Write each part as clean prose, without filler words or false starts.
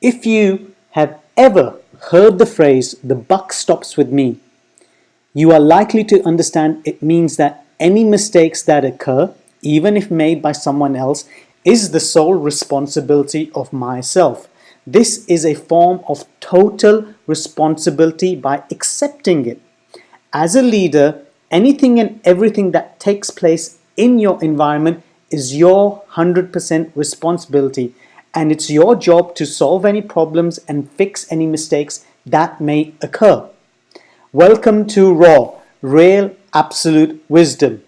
If you have ever heard the phrase, the buck stops with me, you are likely to understand it means that any mistakes that occur, even if made by someone else, is the sole responsibility of myself. This is a form of total responsibility by accepting it. As a leader, anything and everything that takes place in your environment is your 100% responsibility, and it's your job to solve any problems and fix any mistakes that may occur. Welcome to Raw, Real Absolute Wisdom.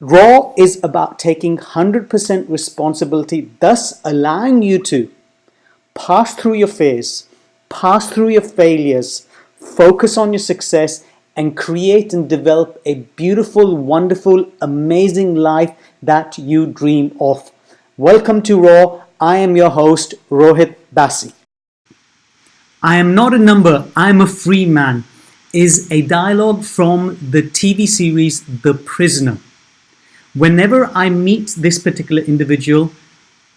Raw is about taking 100% responsibility, thus allowing you to pass through your fears, pass through your failures, focus on your success, and create and develop a beautiful, wonderful, amazing life that you dream of. Welcome to Raw. I am your host, Rohit Basi. I am not a number, I am a free man is a dialogue from the TV series The Prisoner. Whenever I meet this particular individual,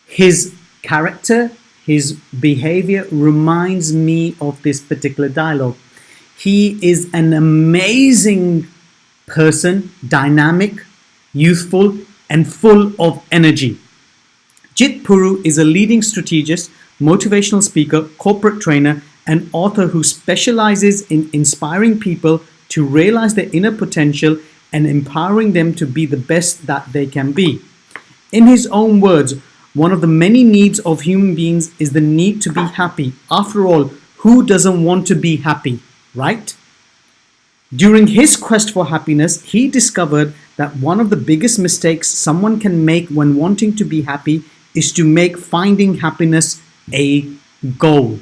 his character, his behavior reminds me of this particular dialogue. He is an amazing person, dynamic, youthful, and full of energy. Jit Puru is a leading strategist, motivational speaker, corporate trainer, and author who specializes in inspiring people to realize their inner potential and empowering them to be the best that they can be. In his own words, one of the many needs of human beings is the need to be happy. After all, who doesn't want to be happy, right? During his quest for happiness, he discovered that one of the biggest mistakes someone can make when wanting to be happy is to make finding happiness a goal.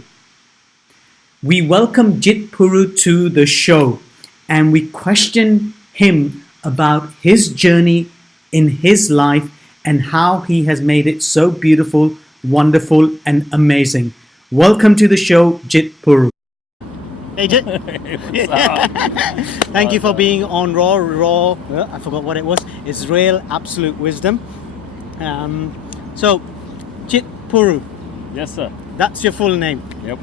We welcome Jit Puru to the show and we question him about his journey in his life and how he has made it so beautiful, wonderful, and amazing. Welcome to the show, Jit Puru. Hey Jit. Thank you for being on Raw. I forgot what it was. It's Real Absolute Wisdom. So, Jit Puru. Yes, sir. That's your full name. Yep.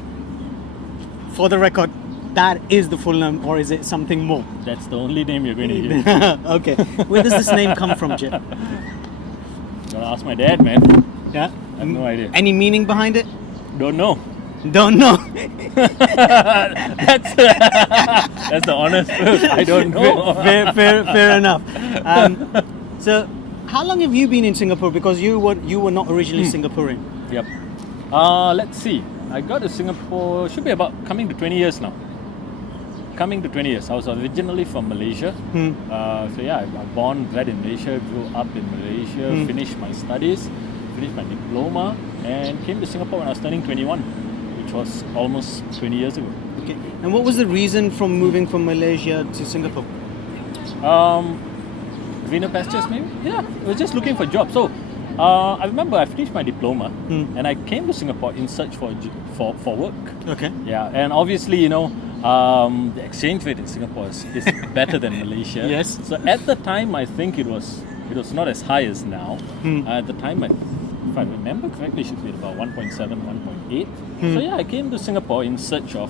For the record, that is the full name, or is it something more? That's the only name you're going to hear. Okay. Where does this name come from, Jit? Gotta ask my dad, man. Yeah? I have no idea. Any meaning behind it? Don't know. Don't know. that's the honest truth. I don't know. Fair enough. So, how long have you been in Singapore? Because you were not originally Singaporean. Yep. Let's see. I got to Singapore, should be about coming to 20 years now. Coming to 20 years. I was originally from Malaysia. So yeah, I was born, bred in Malaysia, grew up in Malaysia, finished my studies, finished my diploma, and came to Singapore when I was turning 21, which was almost 20 years ago. Okay. And what was the reason from moving from Malaysia to Singapore? Greener pastures, maybe? Yeah, I was just looking for jobs. So, I remember I finished my diploma and I came to Singapore in search for work. Okay. Yeah, and obviously, the exchange rate in Singapore is better than Malaysia. Yes. So at the time, I think it was not as high as now. At the time, if I remember correctly, it should be about 1.7, 1.8. So yeah, I came to Singapore in search of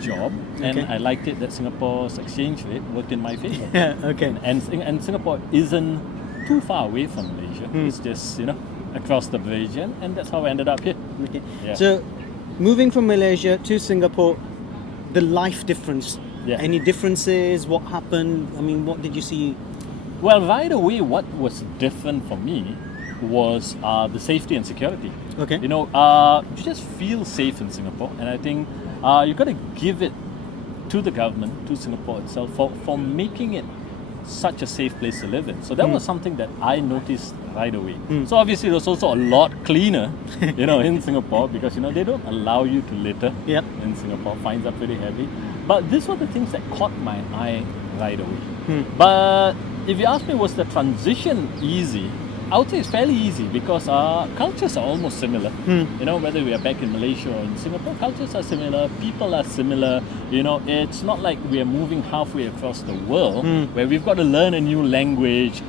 job, and I liked it that Singapore's exchange rate worked in my favor. Yeah. Okay. And Singapore isn't too far away from Malaysia. It's just across the bridge, and that's how I ended up here. Okay. Yeah. So, moving from Malaysia to Singapore, the life difference. Yeah. Any differences? What happened? I mean, what did you see? Well, right away, what was different for me was the safety and security. Okay. You just feel safe in Singapore, and I think you've got to give it to the government, to Singapore itself, for making it such a safe place to live in. So that was something that I noticed right away. So obviously it was also a lot cleaner, in Singapore, because they don't allow you to litter in Singapore. Fines are pretty heavy. But these were the things that caught my eye right away. But if you ask me, was the transition easy? I would say it's fairly easy because cultures are almost similar. Whether we are back in Malaysia or in Singapore, cultures are similar, people are similar. It's not like we are moving halfway across the world where we've got to learn a new language,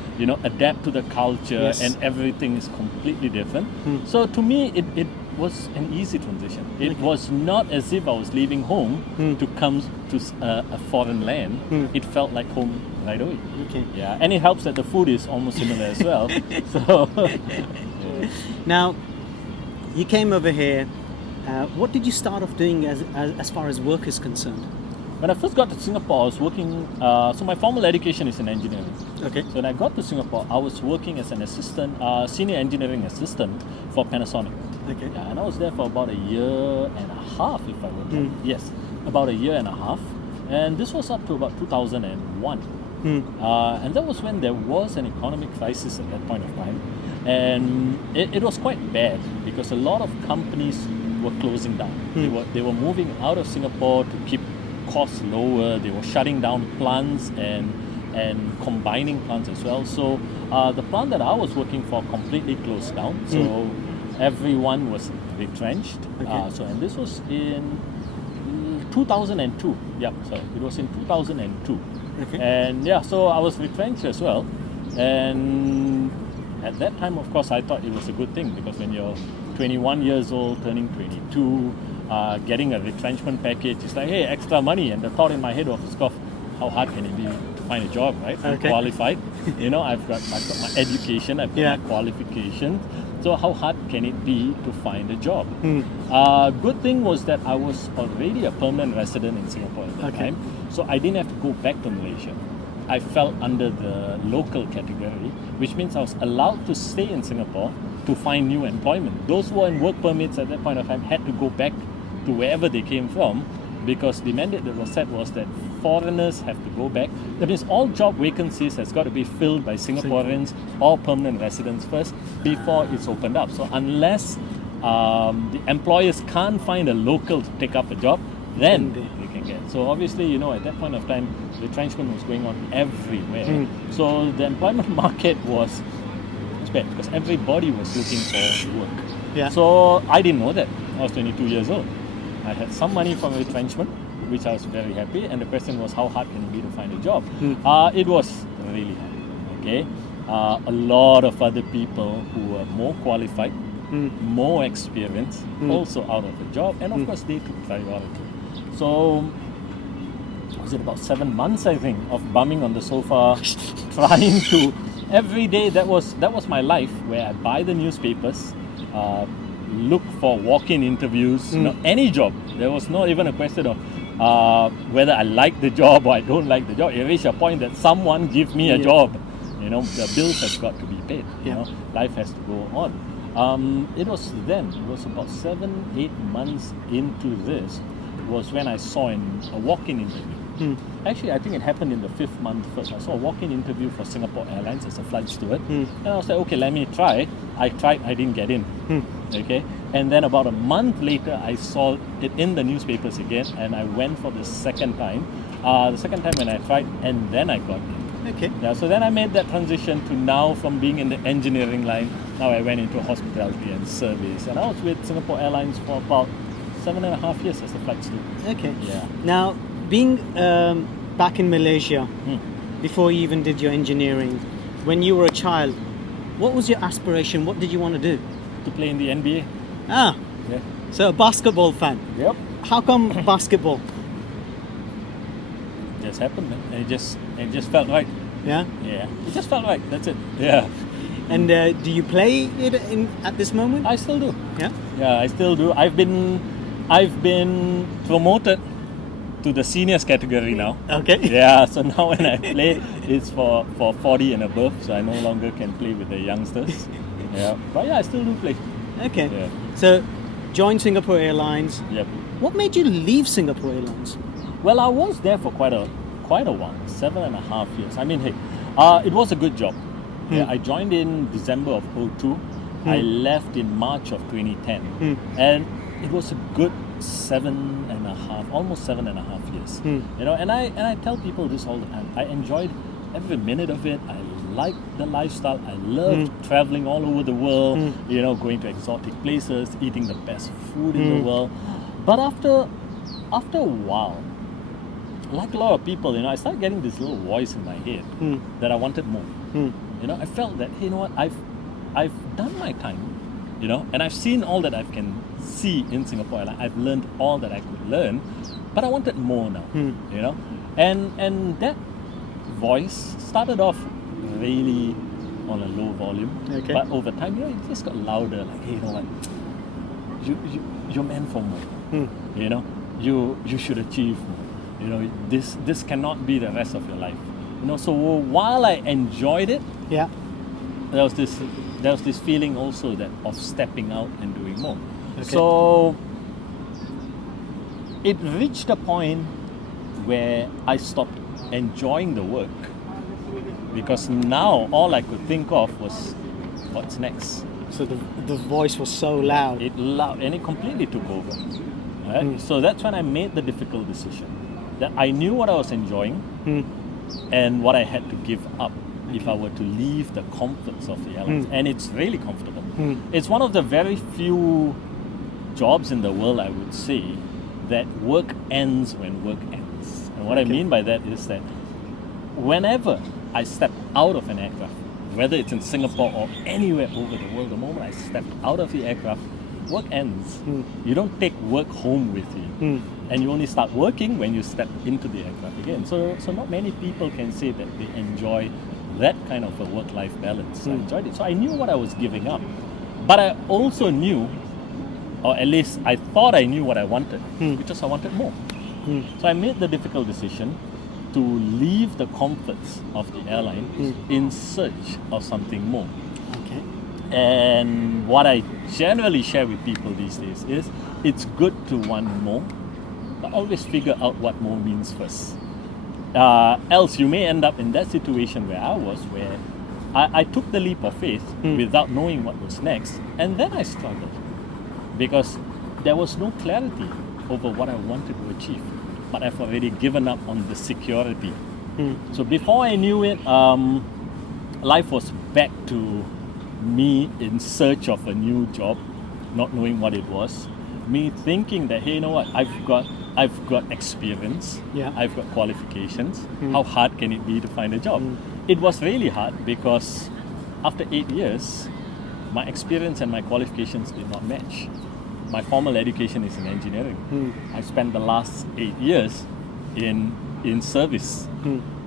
adapt to the culture, and everything is completely different. So to me, it was an easy transition. It was not as if I was leaving home to come to a foreign land. It felt like home right away. Okay. Yeah, and it helps that the food is almost similar as well. So, Now, you came over here. What did you start off doing as far as work is concerned? when I first got to Singapore, I was working. So my formal education is in engineering. Okay. So when I got to Singapore, I was working as an assistant, senior engineering assistant for Panasonic. Okay. Yeah, and I was there for about a year and a half, if I remember. Yes, about a year and a half. And this was up to about 2001. And that was when there was an economic crisis at that point of time. And it was quite bad because a lot of companies were closing down. They were moving out of Singapore to keep costs lower. They were shutting down plants and combining plants as well. So the plant that I was working for completely closed down. So everyone was retrenched. Okay. And this was in 2002. Yep, so it was in 2002. Okay. And yeah, so I was retrenched as well. And at that time, of course, I thought it was a good thing because when you're 21 years old, turning 22, getting a retrenchment package, it's like, hey, extra money. And the thought in my head was, how hard can it be to find a job, right? I'm Okay. qualified. I've got my education, I've got my qualifications. So how hard can it be to find a job? Good thing was that I was already a permanent resident in Singapore at that time. So I didn't have to go back to Malaysia. I fell under the local category, which means I was allowed to stay in Singapore to find new employment. Those who were in work permits at that point of time had to go back to wherever they came from because the mandate that was set was that foreigners have to go back. That means all job vacancies has got to be filled by Singaporeans or permanent residents first before it's opened up. So unless the employers can't find a local to take up a job, then they can get. So obviously, at that point of time, retrenchment was going on everywhere. So the employment market was bad because everybody was looking for work. Yeah. So I didn't know that. I was 22 years old. I had some money from retrenchment, which I was very happy. And the question was, how hard can it be to find a job? It was really hard. Okay. A lot of other people who were more qualified, more experienced, also out of a job, and of course they took priority. So was it about 7 months, I think, of bumming on the sofa, trying to every day. That was my life, where I buy the newspapers, look for walk-in interviews, any job. There was not even a question of whether I like the job or I don't like the job. It reached a point that someone give me a job. The bills have got to be paid. Life has to go on. It was about 7-8 months into this was when I saw a walk-in interview. Actually, I think it happened in the 5th month first. I saw a walk-in interview for Singapore Airlines as a flight steward. And I was like, okay, let me try. I tried, I didn't get in. Okay. And then about a month later, I saw it in the newspapers again, and I went for the second time. The second time when I tried, and then I got in. Okay. Yeah, so then I made that transition to now from being in the engineering line, now I went into hospitality and service. And I was with Singapore Airlines for about 7.5 years as a flight steward. Okay. Yeah. Now, being back in Malaysia, before you even did your engineering, when you were a child, what was your aspiration? What did you want to do? To play in the NBA. Ah, Yeah. so a basketball fan. Yep. How come basketball? Just happened, man. It just felt right. Yeah. Yeah. It just felt right. That's it. Yeah. And do you play it at this moment? I still do. Yeah. Yeah, I still do. I've been promoted to the seniors category now. Okay. Yeah, so now when I play, it's for 40 and above, so I no longer can play with the youngsters. Yeah, but yeah, I still do play. Okay. Yeah. So, joined Singapore Airlines. Yep. What made you leave Singapore Airlines? Well, I was there for quite a while, 7.5 years. I mean, hey, it was a good job. Yeah, I joined in December of 2002. I left in March of 2010, and it was a good almost 7.5 years. And I tell people this all the time. I enjoyed every minute of it. I liked the lifestyle. I loved traveling all over the world. Going to exotic places, eating the best food in the world. But after a while, like a lot of people, I started getting this little voice in my head that I wanted more. I felt that, I've done my time. you know, and I've seen all that I can see in Singapore. Like I've learned all that I could learn, but I wanted more now, you know, and that voice started off really on a low volume, but over time, you know, it just got louder. Like, hey, you know what, you're meant for more, you know, you should achieve more. You know, this cannot be the rest of your life. You know, so while I enjoyed it, Yeah. there was this feeling also that of stepping out and doing more. So it reached a point where I stopped enjoying the work, because now all I could think of was what's next. So the voice was so loud. It loud, and it completely took over. Right? So that's when I made the difficult decision that I knew what I was enjoying and what I had to give up if I were to leave the comforts of the airlines. And it's really comfortable. It's one of the very few jobs in the world, I would say, that work ends when work ends. And what I mean by that is that whenever I step out of an aircraft, whether it's in Singapore or anywhere over the world, the moment I step out of the aircraft, work ends. You don't take work home with you. And you only start working when you step into the aircraft again. So not many people can say that they enjoy that kind of a work-life balance. I enjoyed it. So I knew what I was giving up. But I also knew, or at least I thought I knew what I wanted, because I wanted more. So I made the difficult decision to leave the comforts of the airline in search of something more. Okay. And what I generally share with people these days is it's good to want more, but always figure out what more means first. Else you may end up in that situation where I was, where I took the leap of faith without knowing what was next, and then I struggled because there was no clarity over what I wanted to achieve, but I've already given up on the security. So before I knew it, life was back to me in search of a new job, not knowing what it was. Me thinking that, hey, you know what, I've got experience, I've got qualifications. How hard can it be to find a job? It was really hard because after 8 years, my experience and my qualifications did not match. My formal education is in engineering. I spent the last 8 years in service,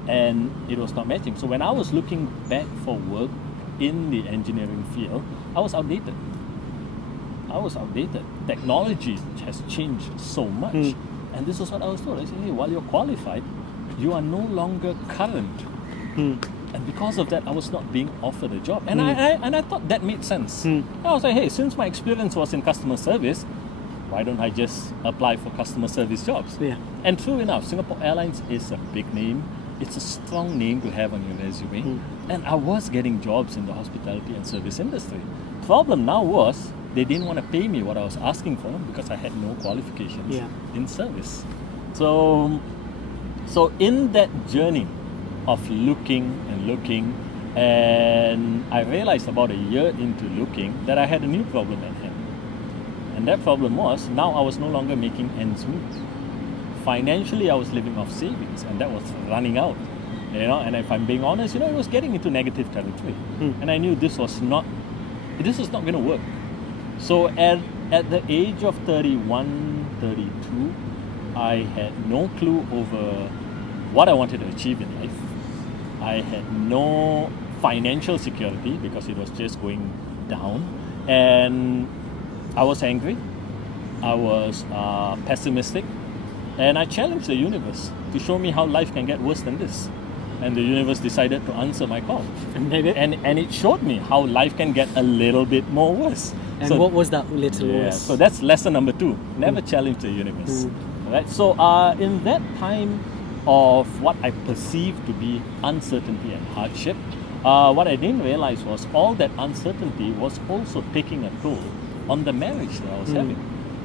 and it was not matching. So when I was looking back for work in the engineering field, I was outdated. Technology has changed so much. And this is what I was told. I said, hey, while you're qualified, you are no longer current. And because of that, I was not being offered a job. And I thought that made sense. I was like, hey, since my experience was in customer service, why don't I just apply for customer service jobs? And true enough, Singapore Airlines is a big name. It's a strong name to have on your resume. And I was getting jobs in the hospitality and service industry. Problem now was, they didn't want to pay me what I was asking for because I had no qualifications in service. So in that journey of looking, and I realized about a year into looking that I had a new problem at hand. And that problem was, now I was no longer making ends meet. Financially, I was living off savings, and that was running out. You know, and if I'm being honest, you know, it was getting into negative territory. And I knew this was not going to work. So at the age of 31, 32, I had no clue over what I wanted to achieve in life. I had no financial security because it was just going down. And I was angry. I was pessimistic. And I challenged the universe to show me how life can get worse than this. And the universe decided to answer my call. And it showed me how life can get a little bit more worse. And so, what was that little worse? So that's lesson number 2. Never challenge the universe. Right? So in that time of what I perceived to be uncertainty and hardship, what I didn't realize was all that uncertainty was also taking a toll on the marriage that I was having.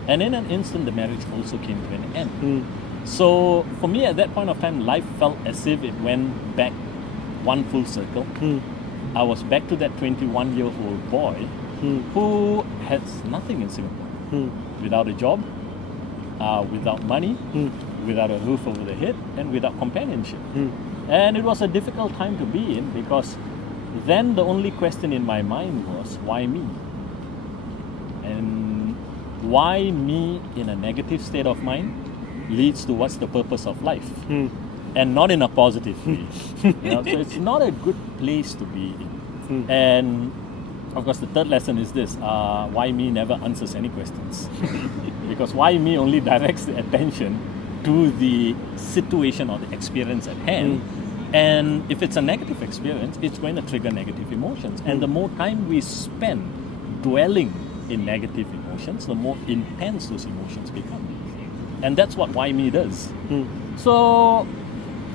And in an instant, the marriage also came to an end. So for me at that point of time, life felt as if it went back one full circle. I was back to that 21-year-old boy who has nothing in Singapore. Without a job, without money, without a roof over the head, and without companionship. And it was a difficult time to be in because then the only question in my mind was, why me? why me in a negative state of mind leads to what's the purpose of life, and not in a positive way. So it's not a good place to be in. And of course, the third lesson is this: why me never answers any questions, because why me only directs the attention to the situation or the experience at hand. And if it's a negative experience, it's going to trigger negative emotions. And the more time we spend dwelling in negative emotions, the more intense those emotions become. And that's what why me does. So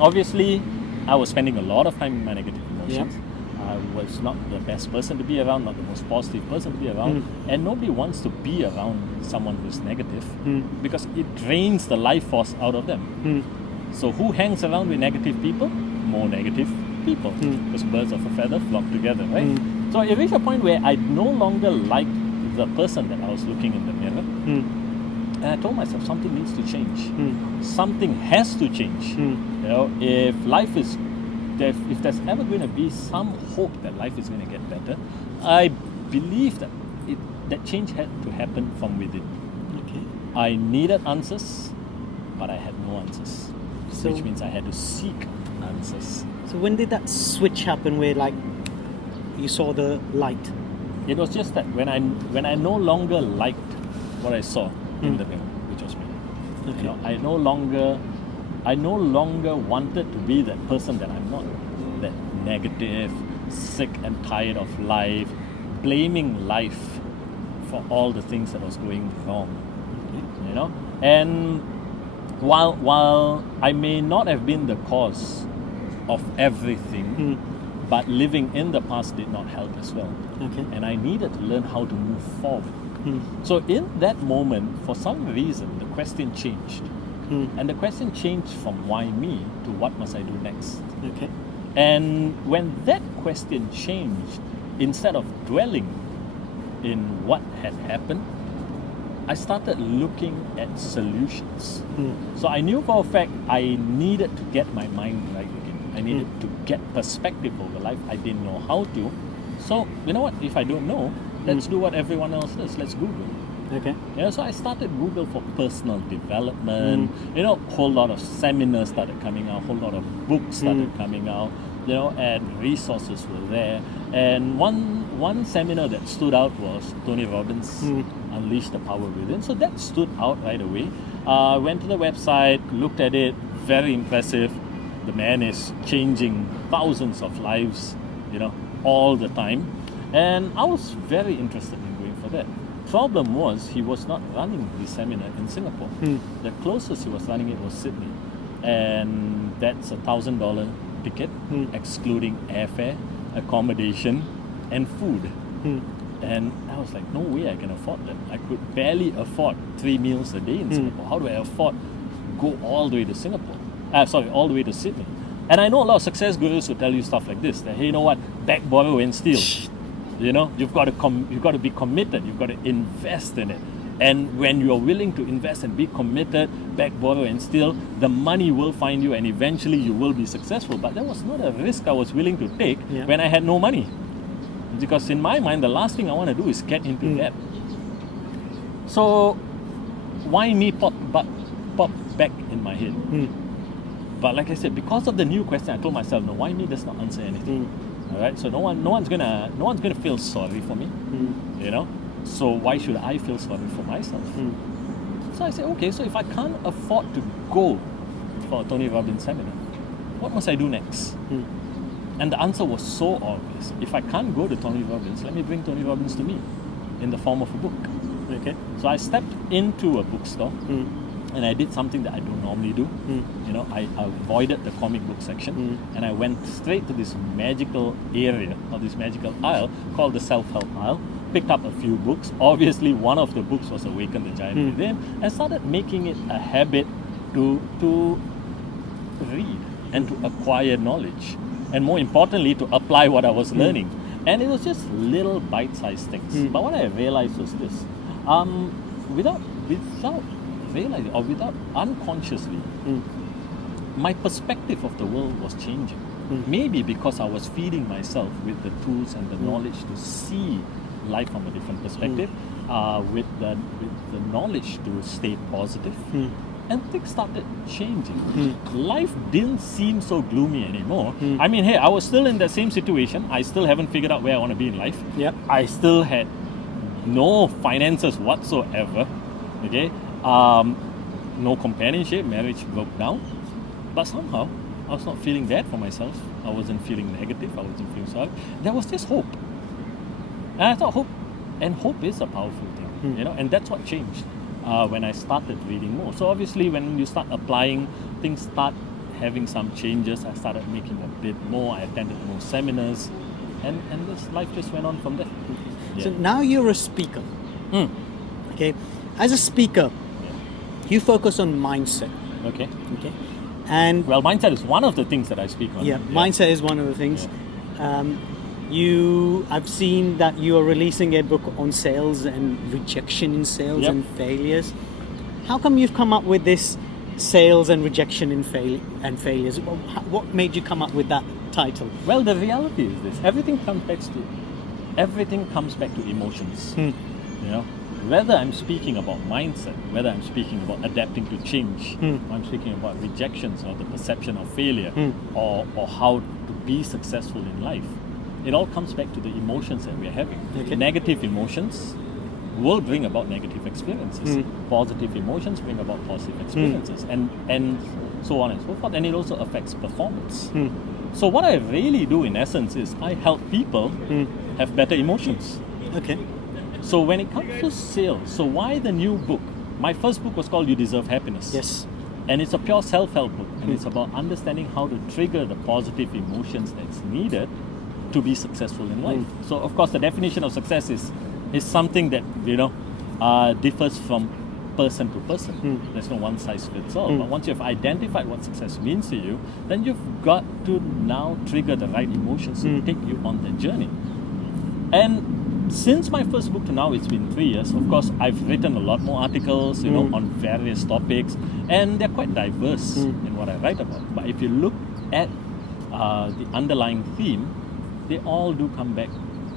obviously, I was spending a lot of time in my negative emotions. I was not the best person to be around, not the most positive person to be around. And nobody wants to be around someone who's negative because it drains the life force out of them. So who hangs around with negative people? More negative people. Because birds of a feather flock together, right? So it reached a point where I no longer liked the person that I was looking in the mirror. And I told myself something needs to change. Something has to change. If life is, if there's ever going to be some hope that life is going to get better, I believe that that change had to happen from within. I needed answers, but I had no answers, which means I had to seek answers. So when did that switch happen where like you saw the light? It was just that when I no longer liked what I saw in the mirror, which was me. I no longer wanted to be that person that I'm not. That negative, sick and tired of life, blaming life for all the things that was going wrong. And while I may not have been the cause of everything, but living in the past did not help as well. And I needed to learn how to move forward. So in that moment, for some reason, the question changed. And the question changed from why me to what must I do next. And when that question changed, instead of dwelling in what had happened, I started looking at solutions. So I knew for a fact I needed to get my mind right again. I needed to get perspective over life. I didn't know how to. So, you know what? If I don't know, let's do what everyone else does. Let's Google. So I started Google for personal development. Whole lot of seminars started coming out. Whole lot of books started coming out. And resources were there. And one seminar that stood out was Tony Robbins' Unleash the Power Within. So that stood out right away. Went to the website, looked at it, very impressive. The man is changing thousands of lives, all the time. And I was very interested in going for that. Problem was, he was not running the seminar in Singapore. The closest he was running it was Sydney. And that's $1,000 ticket, excluding airfare, accommodation, and food. And I was like, no way I can afford that. I could barely afford 3 meals a day in Singapore. How do I afford go all the way to Singapore? All the way to Sydney. And I know a lot of success gurus will tell you stuff like this, that, hey, you know what, beg, borrow, and steal. You've got to be committed. You've got to invest in it. And when you're willing to invest and be committed, beg, borrow, and steal, the money will find you, and eventually you will be successful. But that was not a risk I was willing to take when I had no money. Because in my mind, the last thing I want to do is get into debt. So why me popped back in my head. But like I said, because of the new question, I told myself, no, why me does not answer anything. All right, so no one's gonna feel sorry for me. So why should I feel sorry for myself? So I said, okay, so if I can't afford to go for a Tony Robbins seminar, what must I do next? And the answer was so obvious. If I can't go to Tony Robbins, let me bring Tony Robbins to me in the form of a book. So I stepped into a bookstore and I did something that I don't normally do. I avoided the comic book section and I went straight to this magical area or this magical aisle called the self-help aisle. Picked up a few books. Obviously, one of the books was Awaken the Giant Within, and started making it a habit to read and to acquire knowledge, and more importantly, to apply what I was learning. And it was just little bite-sized things. But what I realized was this: without realizing, or without unconsciously, my perspective of the world was changing. Maybe because I was feeding myself with the tools and the knowledge to see life from a different perspective. with the knowledge to stay positive, and things started changing. Life didn't seem so gloomy anymore. I mean, hey, I was still in the same situation. I still haven't figured out where I want to be in life. Yep. I still had no finances whatsoever. Okay, no companionship. Marriage broke down, but somehow I was not feeling bad for myself. I wasn't feeling negative. I wasn't feeling sorry. There was this hope, and I thought hope is a powerful thing, and that's what changed when I started reading more. So obviously, when you start applying, things start having some changes. I started making a bit more. I attended more seminars, and this life just went on from there. So now you're a speaker. Okay, as a speaker, you focus on mindset. Okay. And well, mindset is one of the things that I speak on. Mindset is one of the things. I've seen that you are releasing a book on sales and rejection in sales and failures. How come you've come up with this sales and rejection in failures? What made you come up with that title? Well, the reality is this: everything comes back to emotions. Whether I'm speaking about mindset, whether I'm speaking about adapting to change, or I'm speaking about rejections or the perception of failure, or how to be successful in life, it all comes back to the emotions that we're having. Okay. Negative emotions will bring about negative experiences. Positive emotions bring about positive experiences, and so on and so forth. And it also affects performance. So what I really do, in essence, is I help people have better emotions. Okay. So when it comes to sales, so why the new book? My first book was called You Deserve Happiness. Yes. And it's a pure self-help book. And it's about understanding how to trigger the positive emotions that's needed to be successful in life. So of course the definition of success is something that, differs from person to person. There's no one size fits all. But once you've identified what success means to you, then you've got to now trigger the right emotions to take you on the journey. And since my first book to now, it's been 3 years. Of course, I've written a lot more articles, on various topics, and they're quite diverse in what I write about. But if you look at the underlying theme, they all do come back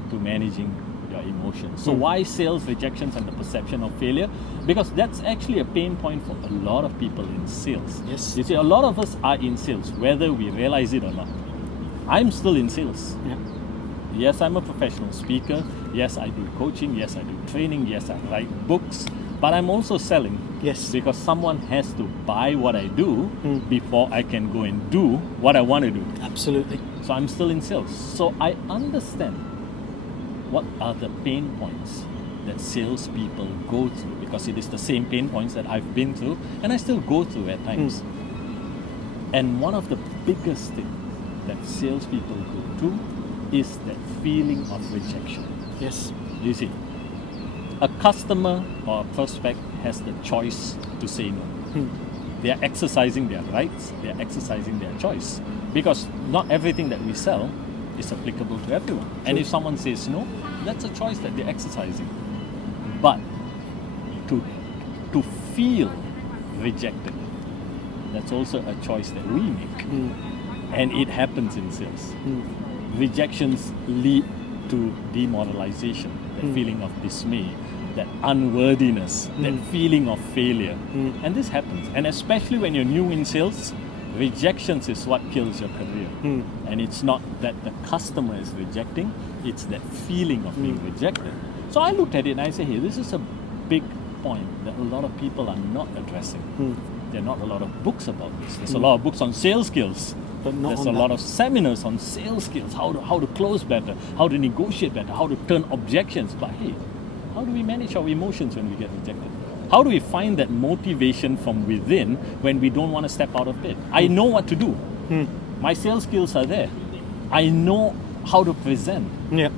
to managing your emotions. So why sales, rejections, and the perception of failure? Because that's actually a pain point for a lot of people in sales. Yes. You see, a lot of us are in sales, whether we realize it or not. I'm still in sales. Yeah. Yes, I'm a professional speaker. Yes, I do coaching. Yes, I do training. Yes, I write books. But I'm also selling. Yes. Because someone has to buy what I do before I can go and do what I want to do. Absolutely. So I'm still in sales. So I understand what are the pain points that salespeople go through, because it is the same pain points that I've been through and I still go through at times. And one of the biggest things that salespeople go through is that feeling of rejection. Yes. You see, a customer or a prospect has the choice to say no. They are exercising their rights, they are exercising their choice, because not everything that we sell is applicable to everyone. And if someone says no, that's a choice that they're exercising. But to feel rejected, that's also a choice that we make. And it happens in sales. Rejections lead to demoralization, that feeling of dismay, that unworthiness, that feeling of failure. And this happens. And especially when you're new in sales, rejections is what kills your career. And it's not that the customer is rejecting, it's that feeling of being rejected. So I looked at it and I said, hey, this is a big point that a lot of people are not addressing. There are not a lot of books about this. There's a lot of books on sales skills. But not There's on a lot of seminars on sales skills, how to close better, how to negotiate better, how to turn objections. But hey, how do we manage our emotions when we get rejected? How do we find that motivation from within when we don't want to step out of bed? I know what to do. My sales skills are there. I know how to present. Yeah.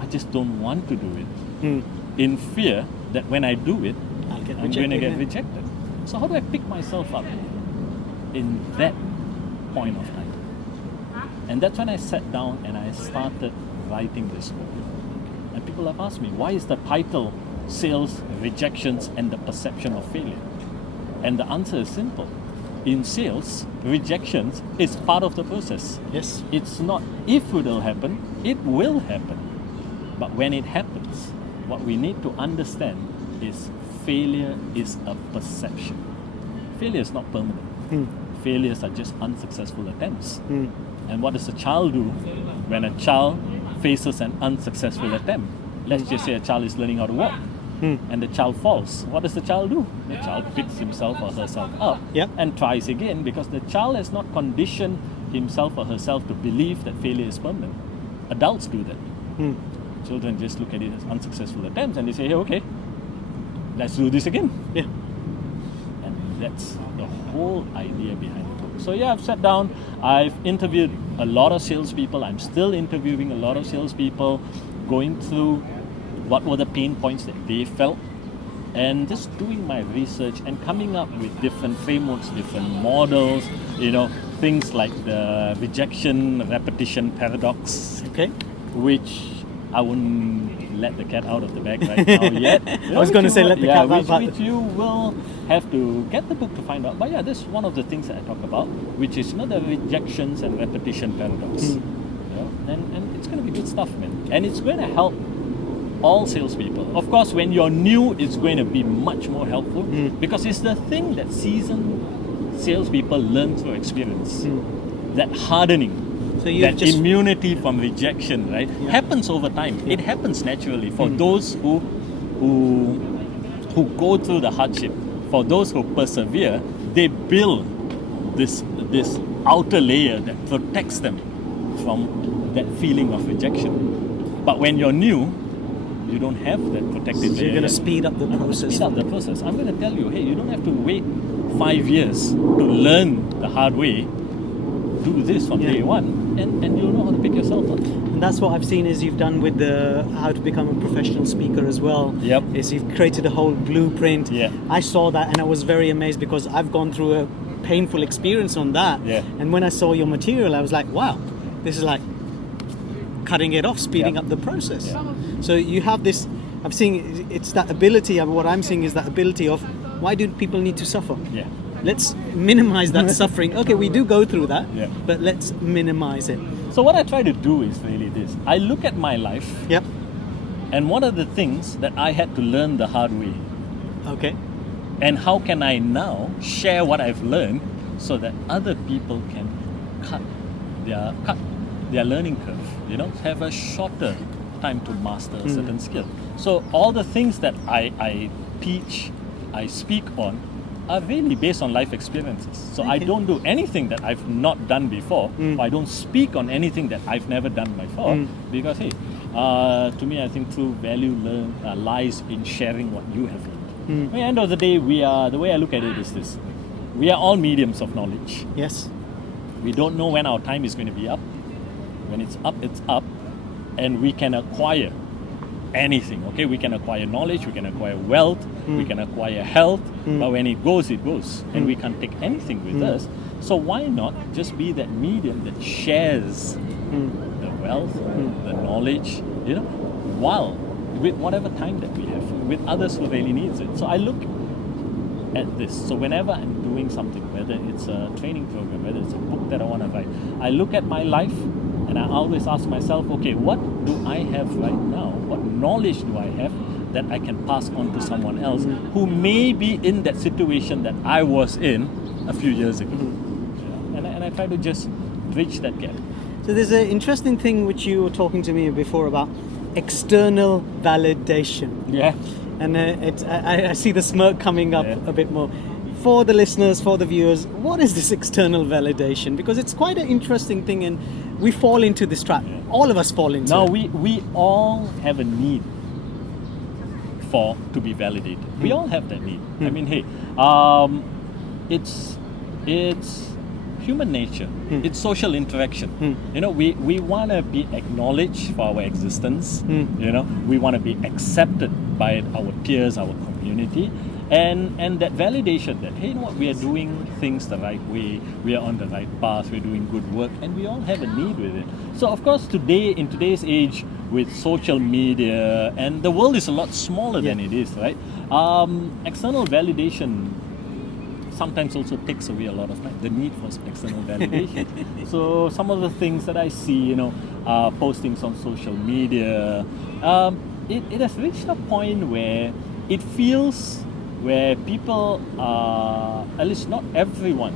I just don't want to do it in fear that when I do it, I'm going to get rejected. So how do I pick myself up in that point of time? And that's when I sat down and I started writing this book. And people have asked me, why is the title Sales, Rejections, and the Perception of Failure? And the answer is simple. In sales, rejections is part of the process. Yes. It's not if it will happen, it will happen. But when it happens, what we need to understand is failure is a perception. Failure is not permanent. Failures are just unsuccessful attempts. And what does a child do when a child faces an unsuccessful attempt? Let's just say a child is learning how to walk. And the child falls. What does the child do? The child picks himself or herself up and tries again, because the child has not conditioned himself or herself to believe that failure is permanent. Adults do that. Children just look at it as unsuccessful attempts and they say, hey, okay, let's do this again. And that's the whole idea behind the book. So yeah, I've sat down, I've interviewed a lot of salespeople, I'm still interviewing a lot of salespeople, going through what were the pain points that they felt, and just doing my research and coming up with different frameworks, different models, things like the rejection repetition paradox, which I wouldn't let the cat out of the bag right now yet. I was going to say let the cat out. Which you will have to get the book to find out. But yeah, this is one of the things that I talk about, which is the rejections and repetition paradox. And it's going to be good stuff, man. And it's going to help all salespeople. Of course, when you're new, it's going to be much more helpful because it's the thing that seasoned salespeople learn through experience. That hardening, that immunity from rejection, right, happens over time. It happens naturally for those who go through the hardship. For those who persevere, they build this outer layer that protects them from that feeling of rejection. But when you're new, you don't have that protective layer. So you're going to speed up the process. Speed up the process. I'm going to tell you, hey, you don't have to wait 5 years to learn the hard way. Do this from day one, and you'll know how to pick yourself up. And that's what I've seen is you've done with the how to become a professional speaker as well. Is you've created a whole blueprint. I saw that and I was very amazed because I've gone through a painful experience on that. And when I saw your material, I was like, wow, this is like cutting it off, speeding up the process. So you have this, I'm seeing it's that ability, what I'm seeing is that ability of why do people need to suffer? Let's minimize that suffering. Okay, we do go through that, but let's minimize it. So what I try to do is really this. I look at my life, and what are the things that I had to learn the hard way? And how can I now share what I've learned so that other people can cut their learning curve, have a shorter time to master a certain skill. So all the things that I teach, I speak on, are really based on life experiences. So I don't do anything that I've not done before, or I don't speak on anything that I've never done before, because hey, to me I think true value lies in sharing what you have learned. At the end of the day, the way I look at it is this: we are all mediums of knowledge. We don't know when our time is going to be up. When it's up, and we can acquire anything. We can acquire knowledge, we can acquire wealth, we can acquire health, but when it goes, and we can't take anything with us. So why not just be that medium that shares the wealth, the knowledge, while with whatever time that we have, with others who really needs it. So I look at this. So whenever I'm doing something, whether it's a training program, whether it's a book that I want to write, I look at my life and I always ask myself, okay, what do I have right now? What knowledge do I have that I can pass on to someone else who may be in that situation that I was in a few years ago? And I try to just bridge that gap. So there's an interesting thing which you were talking to me before about external validation. And I see the smirk coming up a bit more. For the listeners, for the viewers, what is this external validation? Because it's quite an interesting thing and we fall into this trap. All of us fall into it. We all have a need to be validated. We all have that need. I mean, hey, it's human nature. It's social interaction. We want to be acknowledged for our existence. We want to be accepted by our peers, our community. And that validation that, hey, we are doing things the right way, we are on the right path, we're doing good work, and we all have a need with it. So of course in today's age with social media, and the world is a lot smaller than it is, right? External validation sometimes also takes away a lot of time, the need for external validation. So some of the things that I see, postings on social media, it has reached a point where it feels where people are, at least not everyone,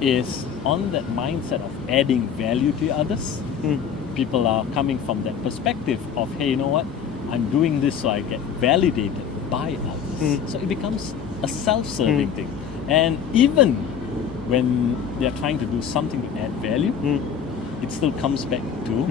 is on that mindset of adding value to others. People are coming from that perspective of, hey, you know what, I'm doing this so I get validated by others. So it becomes a self-serving thing. And even when they're trying to do something to add value, it still comes back to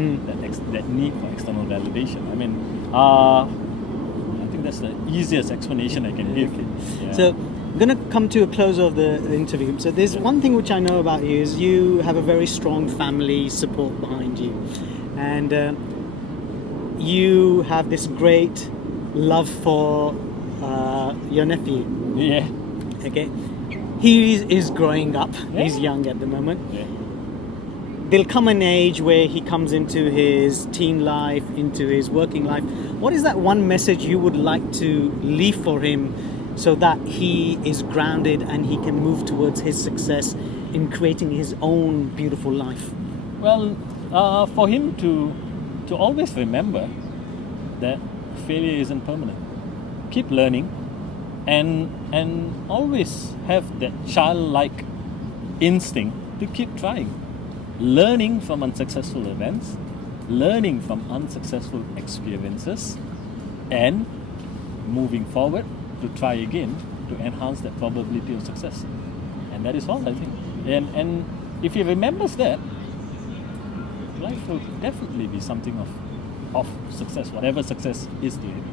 that need for external validation. I mean, I think that's the easiest explanation I can give. Yeah. So I'm going to come to a close of the interview. So there's one thing which I know about you is you have a very strong family support behind you. And you have this great love for your nephew. Yeah. Okay. He is growing up. Yeah. He's young at the moment. Yeah. There'll come an age where he comes into his teen life, into his working life. What is that one message you would like to leave for him so that he is grounded and he can move towards his success in creating his own beautiful life? Well, for him to always remember that failure isn't permanent. Keep learning, and always have that childlike instinct to keep trying. Learning from unsuccessful events, learning from unsuccessful experiences, and moving forward to try again to enhance that probability of success. And that is all, I think. And if he remembers that, life will definitely be something of success, whatever success is to him.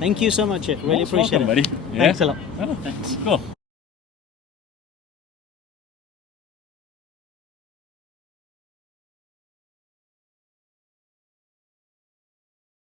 Thank you so much. Really Most appreciate welcome, it. buddy. Yeah? Thanks a lot. Oh, thanks. Cool.